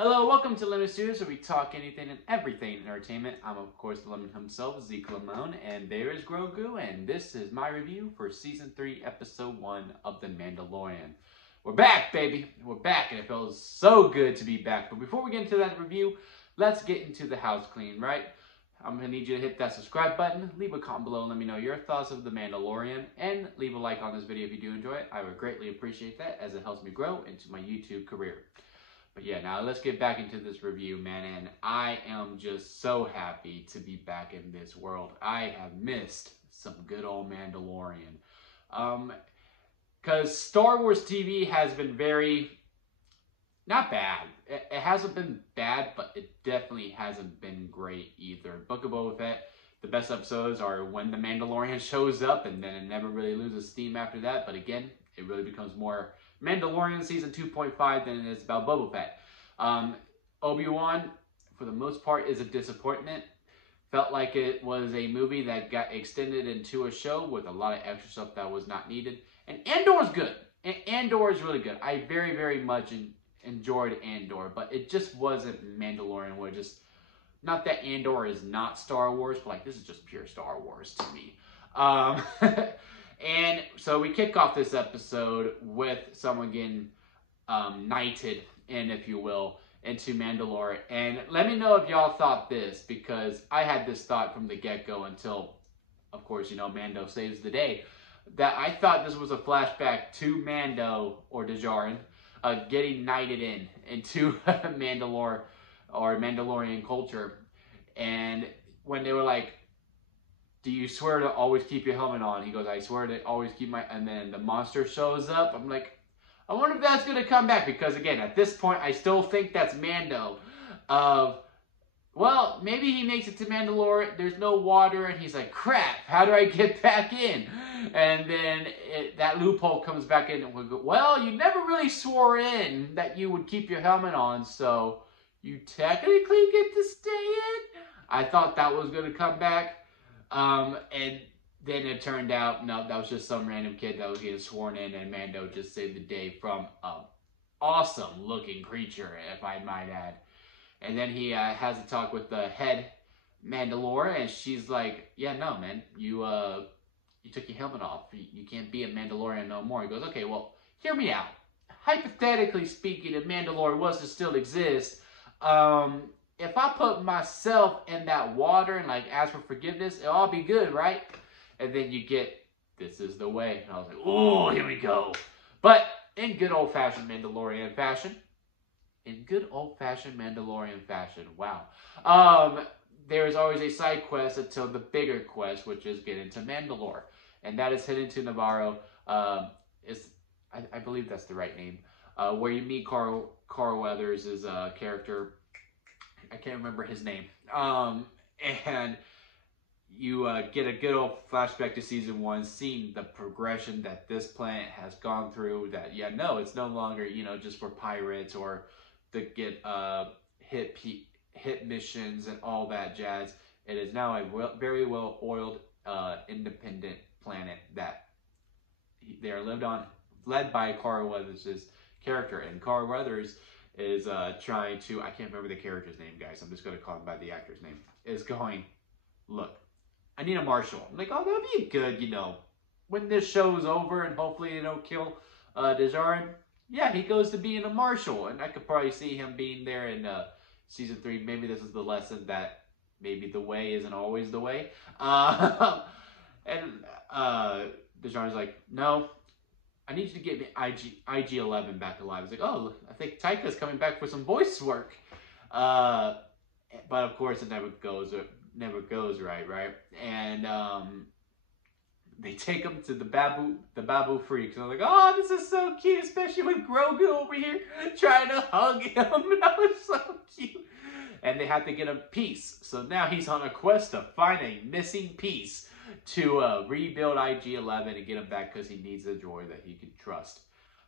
Hello, welcome to Lemon Studios, where we talk anything and everything in entertainment. I'm, of course, the Lemon himself, Zeke Lamone, and there is Grogu, and this is my review for Season 3, Episode 1 of The Mandalorian. We're back, baby! We're back, and it feels so good to be back. But before we get into that review, let's get into the house clean, right? I'm going to need you to hit that subscribe button, leave a comment below, and let me know your thoughts of The Mandalorian, and leave a like on this video if you do enjoy it. I would greatly appreciate that, as it helps me grow into my YouTube career. But yeah, now let's get back into this review, man, and I am just so happy to be back in this world. I have missed some good old Mandalorian. Because Star Wars TV has been very, not bad. It hasn't been bad, but it definitely hasn't been great either. Book of Boba Fett, the best episodes are when the Mandalorian shows up, and then it never really loses steam after that. But again, it really becomes more Mandalorian Season 2.5 than it is about Boba Fett. Obi-Wan, for the most part, is a disappointment. Felt like it was a movie that got extended into a show with a lot of extra stuff that was not needed. And Andor's good. Andor is really good. I very, very much enjoyed Andor, but it just wasn't Mandalorian, where just, not that Andor is not Star Wars, but like, this is just pure Star Wars to me. And so we kick off this episode with someone getting knighted in, if you will, into Mandalore. And let me know if y'all thought this, because I had this thought from the get-go until, of course, you know, Mando saves the day, that I thought this was a flashback to Mando, or Djarin, getting knighted into Mandalore, or Mandalorian culture. And when they were like, do you swear to always keep your helmet on? He goes, I swear to always keep my... And then the monster shows up. I'm like, I wonder if that's going to come back. Because again, at this point, I still think that's Mando. Well, maybe he makes it to Mandalore. There's no water. And he's like, crap, how do I get back in? And then that loophole comes back in. And we go, well, you never really swore in that you would keep your helmet on. So you technically get to stay in? I thought that was going to come back. And then it turned out, no, that was just some random kid that was getting sworn in, and Mando just saved the day from an awesome looking creature, if I might add. And then he has a talk with the head Mandalore, and she's like, yeah, no, man, you took your helmet off. You can't be a Mandalorian no more. He goes, okay, well, hear me out. Hypothetically speaking, if Mandalore was to still exist, if I put myself in that water and like ask for forgiveness, it'll all be good, right? And then you get, this is the way. And I was like, oh, here we go. But in good old-fashioned Mandalorian fashion, wow. There is always a side quest until the bigger quest, which is get into Mandalore. And that is heading to Navarro. I believe that's the right name. Where you meet Carl Weathers' character. I can't remember his name. And you get a good old flashback to Season 1, seeing the progression that this planet has gone through. That, yeah, no, it's no longer, you know, just for pirates or to get hit missions and all that jazz. It is now a very well-oiled, independent planet that they are led by Carl Weathers' character. And Carl Weathers is trying to, I can't remember the character's name, guys. I'm just going to call him by the actor's name. Is going, look, I need a marshal. I'm like, oh, that'd be good, you know, when this show's over and hopefully they don't kill Djarin. Yeah, he goes to being a marshal. And I could probably see him being there in Season 3. Maybe this is the lesson that maybe the way isn't always the way. And Djarin's like, no, I need you to get me IG-11 back alive. It's like, oh, I think Taika's coming back for some voice work. But of course, it never goes right? And they take him to the Babu Freaks. And I'm like, oh, this is so cute, especially with Grogu over here trying to hug him. That was so cute. And they have to get a piece. So now he's on a quest to find a missing piece to rebuild IG-11 and get him back, because he needs a droid that he can trust.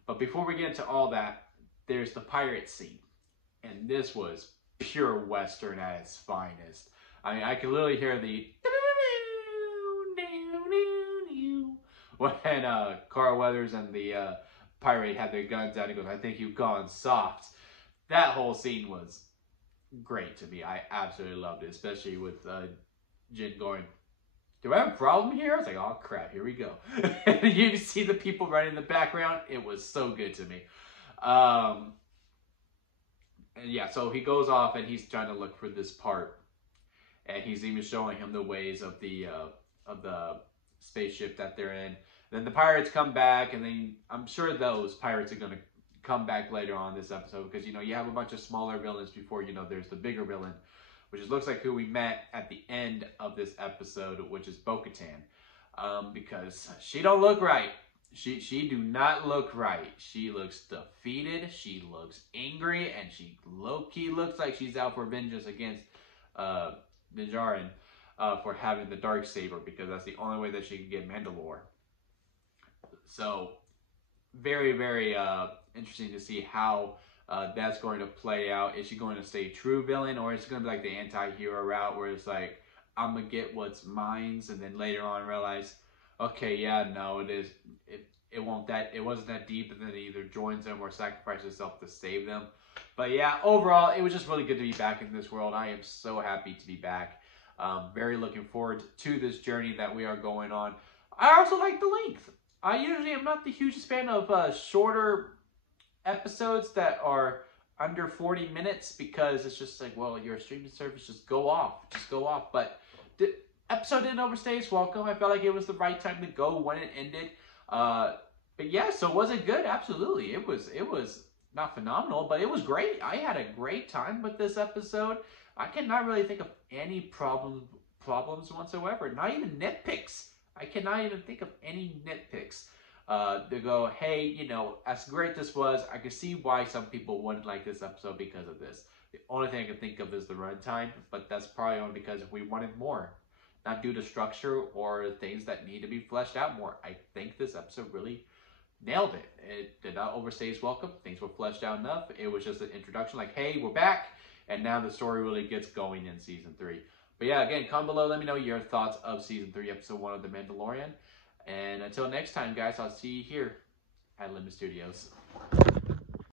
But before we get into all that, there's the pirate scene. And this was pure Western at its finest. I mean, I could literally hear the when Carl Weathers and the pirate had their guns out. He goes, I think you've gone soft. that whole scene was great to me. I absolutely loved it, especially with Jin going, "Do I have a problem here?" I was like, "Oh crap, here we go." You see the people running in the background. It was so good to me. And yeah, so he goes off and he's trying to look for this part, and he's even showing him the ways of the spaceship that they're in. Then the pirates come back, and then I'm sure those pirates are going to come back later on in this episode, because, you know, you have a bunch of smaller villains before, you know, there's the bigger villain, which looks like who we met at the end of this episode, which is Bo-Katan, because she don't look right. She do not look right. She looks defeated, she looks angry, and she low-key looks like she's out for vengeance against Nijarin for having the Darksaber, because that's the only way that she can get Mandalore. So, very, very interesting to see how that's going to play out. Is she going to stay true villain, or is it going to be like the anti-hero route where it's like, I'm going to get what's mine, and then later on realize, okay, yeah, no, it wasn't that deep, and then it either joins them or sacrifices itself to save them. But yeah, overall, it was just really good to be back in this world. I am so happy to be back. Very looking forward to this journey that we are going on. I also like the length. I usually am not the hugest fan of shorter episodes that are under 40 minutes, because it's just like, well, you're a streaming service, just go off. But the episode didn't overstay its welcome. I felt like it was the right time to go when it ended. But yeah, so was it good? Absolutely. It was not phenomenal, but it was great. I had a great time with this episode. I cannot really think of any problems whatsoever. Not even nitpicks. I cannot even think of any nitpicks. To go, hey, you know, as great this was, I can see why some people wouldn't like this episode because of this. The only thing I can think of is the runtime, but that's probably only because we wanted more. Not due to structure or things that need to be fleshed out more. I think this episode really nailed it. It did not overstay its welcome. Things were fleshed out enough. It was just an introduction, like, hey, we're back. And now the story really gets going in Season 3. But yeah, again, comment below. Let me know your thoughts of Season 3, Episode 1 of The Mandalorian. And until next time, guys, I'll see you here at Limit Studios.